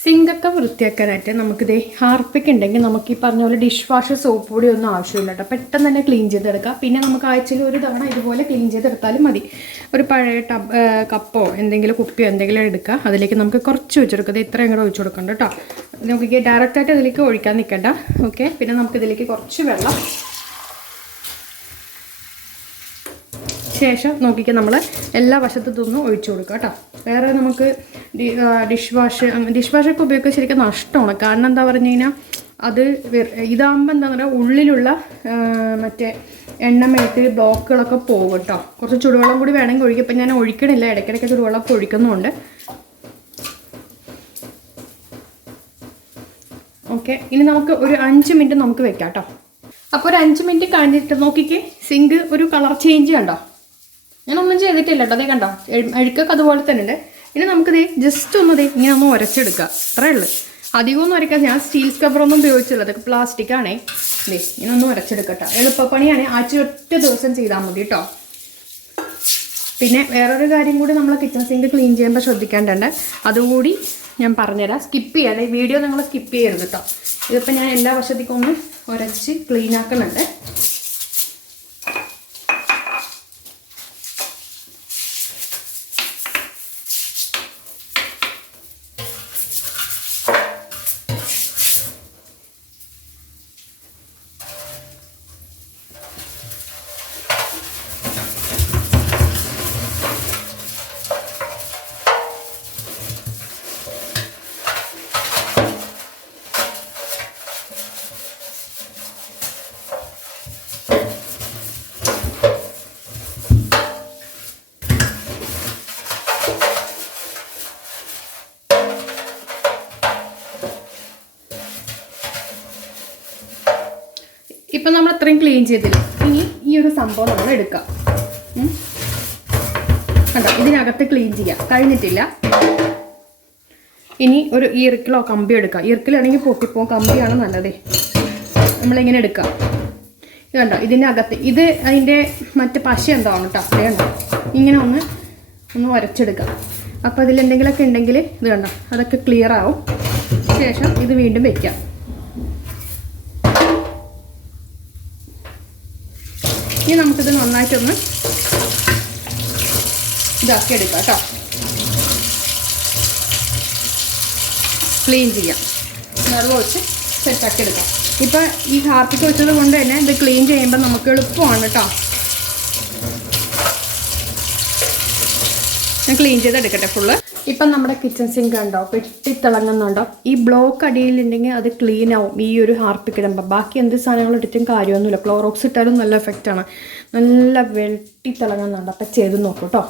സിങ്കൊക്കെ വൃത്തിയാക്കാനായിട്ട് നമുക്കിത് ഹാർപ്പിക്ക് ഉണ്ടെങ്കിൽ നമുക്ക് ഈ പറഞ്ഞ പോലെ ഡിഷ് വാഷ് സോപ്പ് പൊടി ഒന്നും ആവശ്യമില്ല കേട്ടോ. പെട്ടെന്ന് തന്നെ ക്ലീൻ ചെയ്തെടുക്കാം. പിന്നെ നമുക്ക് ആഴ്ചയിൽ ഒരു തവണ ഇതുപോലെ ക്ലീൻ ചെയ്തെടുത്താലും മതി. ഒരു പഴയ ടബ് കപ്പോ എന്തെങ്കിലും കുപ്പിയോ എന്തെങ്കിലും എടുക്കുക അതിലേക്ക് നമുക്ക് കുറച്ച് ഒഴിച്ചെടുക്കുക ഇത് ഇത്രയും കൂടെ ഒഴിച്ചു കൊടുക്കണ്ട കേട്ടോ. നമുക്ക് ഡയറക്റ്റായിട്ട് ഇതിലേക്ക് ഒഴിക്കാൻ നിൽക്കണ്ട. ഓക്കെ പിന്നെ നമുക്ക് ഇതിലേക്ക് കുറച്ച് വെള്ളം ശേഷം നോക്കിക്കാൻ നമ്മൾ എല്ലാ വശത്തുനിന്നും ഒഴിച്ചു കൊടുക്കുക കേട്ടോ. വേറെ നമുക്ക് ഡിഷ് വാഷ് ഡിഷ് വാഷൊക്കെ ഉപയോഗിക്കുക ശരിക്കും നഷ്ടമാണ്. കാരണം എന്താ പറഞ്ഞു കഴിഞ്ഞാൽ അത് ഇതാകുമ്പോൾ എന്താ പറയുക ഉള്ളിലുള്ള മറ്റേ എണ്ണമേറ്റ് ബ്ലോക്കുകളൊക്കെ പോകും കേട്ടോ. കുറച്ച് ചുടുവെള്ളം കൂടി വേണമെങ്കിൽ ഒഴിക്കും. ഇപ്പം ഞാൻ ഒഴിക്കണില്ല. ഇടയ്ക്കിടയ്ക്ക് ചുടുവെള്ളമൊക്കെ ഒഴിക്കുന്നുണ്ട്. ഓക്കെ. ഇനി നമുക്ക് ഒരു അഞ്ച് മിനിറ്റ് നമുക്ക് വെക്കാം കേട്ടോ. അപ്പോൾ ഒരു അഞ്ച് മിനിറ്റ് കഴിഞ്ഞിട്ട് നോക്കിക്കേ സിങ്ക് ഒരു കളർ ചേഞ്ച് കണ്ടോ? ഞാനൊന്നും ചെയ്തിട്ടില്ല കേട്ടോ. അതേ കണ്ടോ? അഴുക്കൊക്കെ അതുപോലെ തന്നെ ഉണ്ട് ഇനി നമുക്കിത് ജസ്റ്റ് ഒന്ന് ഇങ്ങനെ ഒന്ന് ഉരച്ചെടുക്കുക അത്രേ ഉള്ളൂ. അധികമൊന്നും ഉരയ്ക്കാൻ ഞാൻ സ്റ്റീൽ സ്കബറൊന്നും ഉപയോഗിച്ചില്ല. അതൊക്കെ പ്ലാസ്റ്റിക് ആണേ. ദേ ഇങ്ങനെ ഒന്ന് ഉരച്ചെടുക്കട്ടോ എളുപ്പപ്പണിയാണ്. ആഴ്ച ഒറ്റ ദിവസം ചെയ്താൽ മതി കേട്ടോ. പിന്നെ വേറൊരു കാര്യം കൂടി നമ്മൾ കിച്ചൺ സിങ്ക് ക്ലീൻ ചെയ്യുമ്പോൾ ശ്രദ്ധിക്കേണ്ടതുണ്ട്. അതുകൂടി ഞാൻ പറഞ്ഞുതരാം. സ്കിപ്പ് ചെയ്യാതെ വീഡിയോ നിങ്ങൾ സ്കിപ്പ് ചെയ്യരുത് കേട്ടോ. ഇതിപ്പോൾ ഞാൻ എല്ലാ വർഷത്തേക്കൊന്ന് ഉരച്ച് ക്ലീൻ ആക്കുന്നുണ്ട്. ഇപ്പം നമ്മൾ അത്രയും ക്ലീൻ ചെയ്തില്ല. ഇനി ഈ ഒരു സംഭവം നമ്മൾ എടുക്കാം. കണ്ടോ? ഇതിനകത്ത് ക്ലീൻ ചെയ്യാം. കഴിഞ്ഞിട്ടില്ല. ഇനി ഒരു ഈർക്കിലോ കമ്പി എടുക്കാം. ഈർക്കിലാണെങ്കിൽ പൊട്ടിപ്പോവും കമ്പിയാണ് നല്ലതേ. നമ്മളിങ്ങനെ എടുക്കാം. ഇത് കണ്ടോ? ഇതിന്റെ അകത്ത് ഇത് അതിന്റെ മറ്റേ പശ എന്താണ് കേട്ടോ? അത്രയുണ്ടോ ഇങ്ങനെ ഒന്ന് ഒന്ന് വരച്ചെടുക്കാം. അപ്പോൾ അതിൽ എന്തെങ്കിലുമൊക്കെ ഉണ്ടെങ്കിൽ ഇത് കണ്ടോ? അതൊക്കെ ക്ലിയർ ആവും. ശേഷം ഇത് വീണ്ടും വെക്കാം. ഇനി നമുക്കിത് നന്നായിട്ടൊന്ന് ഇതാക്കി എടുക്കാം കേട്ടോ. ക്ലീൻ ചെയ്യാം. നിറവ് വെച്ച് സെറ്റാക്കി എടുക്കാം. ഇപ്പം ഈ ഹാർപ്പിക്ക് വെച്ചത് കൊണ്ട് തന്നെ ഇത് ക്ലീൻ ചെയ്യുമ്പോൾ നമുക്ക് എളുപ്പമാണ് കേട്ടോ. ഞാൻ ക്ലീൻ ചെയ്തെടുക്കട്ടെ ഫുള്ള് ഇപ്പം നമ്മുടെ കിച്ചൺ സിങ്ക് ഉണ്ടോ വെട്ടിത്തിളങ്ങുന്നുണ്ടോ? ഈ ബ്ലോക്ക് അടിയിലുണ്ടെങ്കിൽ അത് ക്ലീൻ ആവും. ഈ ഒരു ഹാർപ്പിക്കിടുമ്പോൾ ബാക്കി എന്ത് സാധനങ്ങൾ ഇട്ടിട്ടും കാര്യമൊന്നുമില്ല. ക്ലോറോക്സ് ഇട്ടാലും നല്ല എഫക്റ്റാണ് നല്ല വെട്ടിത്തിളങ്ങുന്നുണ്ട്. അപ്പം ചെയ്ത് നോക്കൂ കേട്ടോ